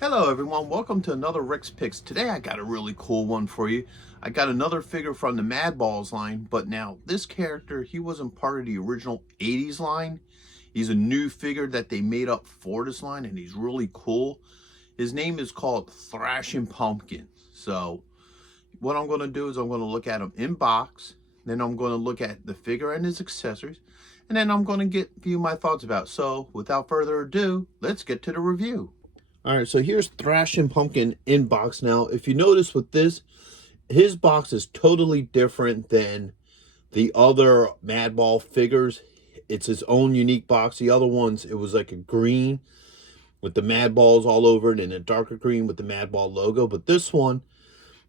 Hello everyone, welcome to another Rick's Picks. Today I got a really cool one for you. I got another figure from the Madballs line, but now this character, he wasn't part of the original 80s line. He's a new figure that they made up for this line, and he's really cool. His name is called Thrashing Pumpkin. So what I'm going to do is I'm going to look at him in box, then I'm going to look at the figure and his accessories, and then I'm going to give you my thoughts about it. So without further ado, let's get to the review. All right, so here's Thrashing Pumpkin in box. Now, if you notice with this, his box is totally different than the other Madball figures. It's his own unique box. The other ones, it was like a green with the Madballs all over it and a darker green with the Madball logo. But this one,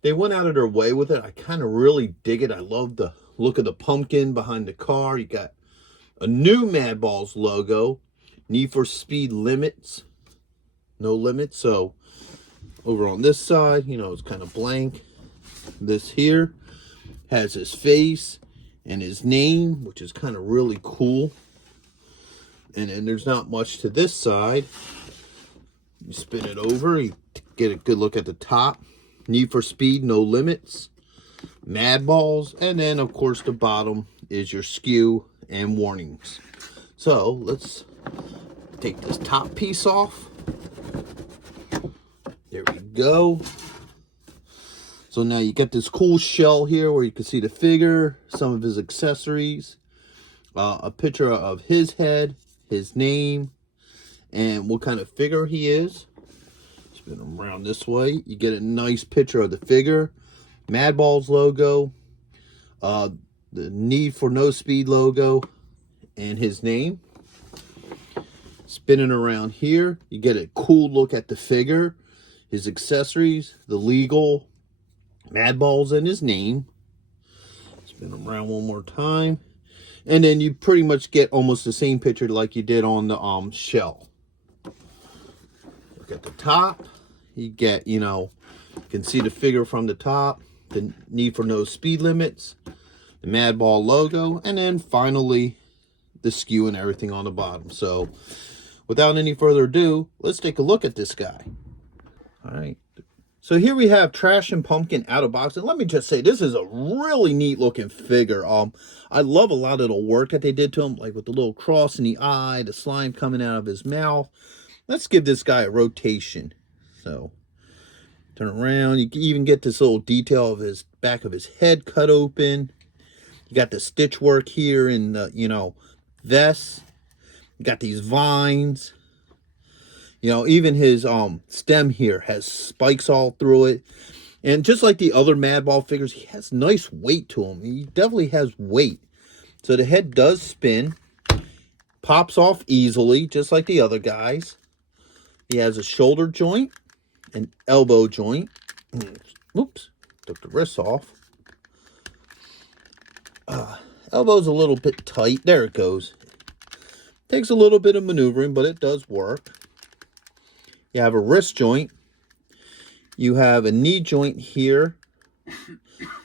they went out of their way with it. I kind of really dig it. I love the look of the pumpkin behind the car. You got a new Madballs logo, Need for Speed Limits. No limit. So over on this side, you know, it's kind of blank. This here has his face and his name, which is kind of really cool. And then there's not much to this side. You spin it over, you get a good look at the top. Need for Speed, No Limits, Madballs, and then of course the bottom is your skew and warnings. So let's take this top piece off. There we go. So now you get this cool shell here where you can see the figure, some of his accessories, a picture of his head, his name, and what kind of figure he is. Spin him around this way. You get a nice picture of the figure, Madballs logo, the Need for No Speed logo, and his name. Spinning around here, you get a cool look at the figure, his accessories, the legal, Madballs, and his name. Spin them around one more time. And then you pretty much get almost the same picture like you did on the shell. Look at the top. You get, you know, you can see the figure from the top, the Need for No Speed Limits, the Madball logo, and then finally the skew and everything on the bottom. So without any further ado, let's take a look at this guy. All right, so here we have Thrashing Pumpkin out of box, and let me just say, this is a really neat looking figure. I love a lot of the work that they did to him, like with the little cross in the eye, the slime coming out of his mouth. Let's give this guy a rotation. So turn around, you can even get this little detail of his back of his head cut open. You got the stitch work here in the, you know, vest. You got these vines. You know, even his stem here has spikes all through it. And just like the other Madball figures, he has nice weight to him. He definitely has weight. So the head does spin. Pops off easily, just like the other guys. He has a shoulder joint, an elbow joint. Oops, took the wrist off. Elbow's a little bit tight. There it goes. Takes a little bit of maneuvering, but it does work. You have a wrist joint. You have a knee joint here.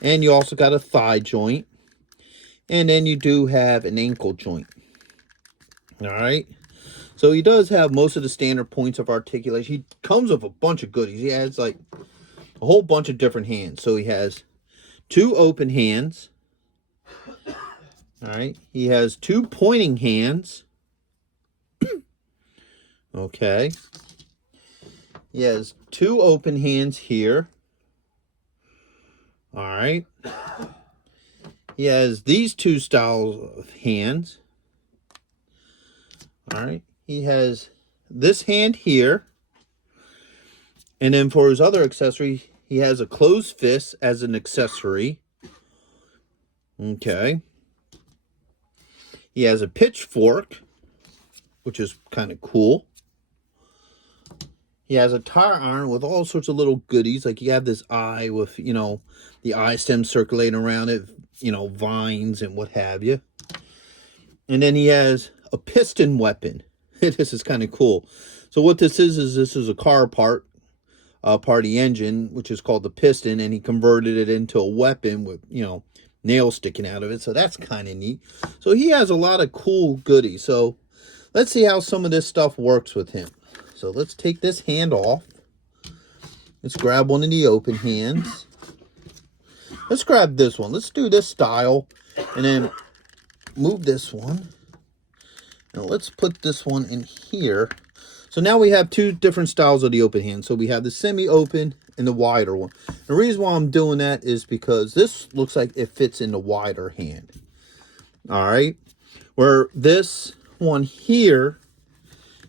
And you also got a thigh joint. And then you do have an ankle joint. All right. So he does have most of the standard points of articulation. He comes with a bunch of goodies. He has like a whole bunch of different hands. So he has 2 open hands. All right. He has 2 pointing hands. Okay. He has 2 open hands here. All right. He has these 2 styles of hands. All right. He has this hand here. And then for his other accessory, he has a closed fist as an accessory. Okay. He has a pitchfork, which is kind of cool. He has a tire iron with all sorts of little goodies. Like you have this eye with, you know, the eye stem circulating around it, you know, vines and what have you. And then he has a piston weapon. This is kind of cool. So what this is this is a car part of the engine, which is called the piston. And he converted it into a weapon with, you know, nails sticking out of it. So that's kind of neat. So he has a lot of cool goodies. So let's see how some of this stuff works with him. So let's take this hand off. Let's grab one of the open hands. Let's grab this one. Let's do this style. And then move this one. Now let's put this one in here. So now we have two different styles of the open hand. So we have the semi-open and the wider one. The reason why I'm doing that is because this looks like it fits in the wider hand. All right. Where this one here,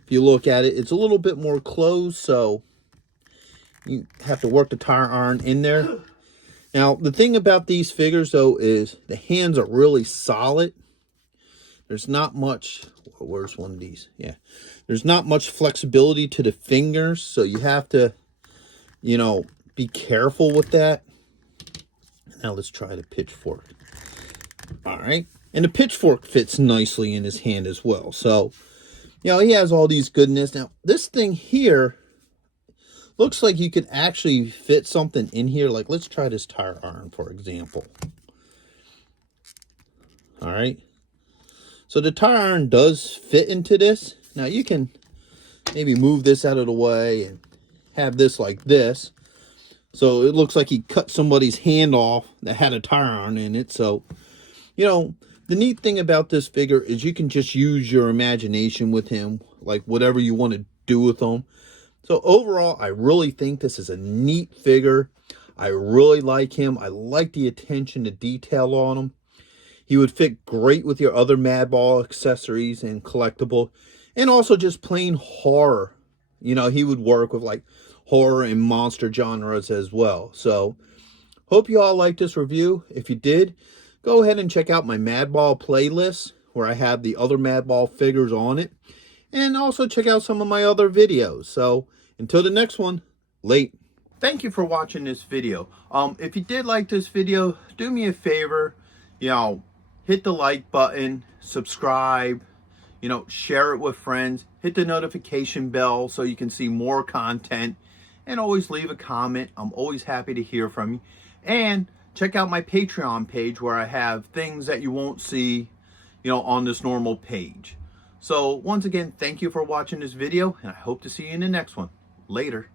if you look at it, it's a little bit more closed. So you have to work the tire iron in there. Now, the thing about these figures, though, is the hands are really solid. There's not much, where's one of these? Yeah. There's not much flexibility to the fingers, so you have to, you know, be careful with that. Now, let's try the pitchfork. All right. And the pitchfork fits nicely in his hand as well. So, you know, he has all these goodness. Now, this thing here looks like you could actually fit something in here. Like, let's try this tire iron, for example. All right. So the tire iron does fit into this. Now, you can maybe move this out of the way and have this like this. So it looks like he cut somebody's hand off that had a tire iron in it. So, you know, the neat thing about this figure is you can just use your imagination with him, like whatever you want to do with him. So overall, I really think this is a neat figure. I really like him. I like the attention to detail on him. He would fit great with your other Madball accessories and collectible. And also just plain horror. You know, he would work with like horror and monster genres as well. So, hope you all liked this review. If you did, go ahead and check out my Madball playlist where I have the other Madball figures on it. And also check out some of my other videos. So, until the next one, late. Thank you for watching this video. If you did like this video, do me a favor, you know, hit the like button, subscribe, you know, share it with friends, hit the notification bell so you can see more content, and always leave a comment. I'm always happy to hear from you. And check out my Patreon page where I have things that you won't see, you know, on this normal page. So once again, thank you for watching this video, and I hope to see you in the next one. Later.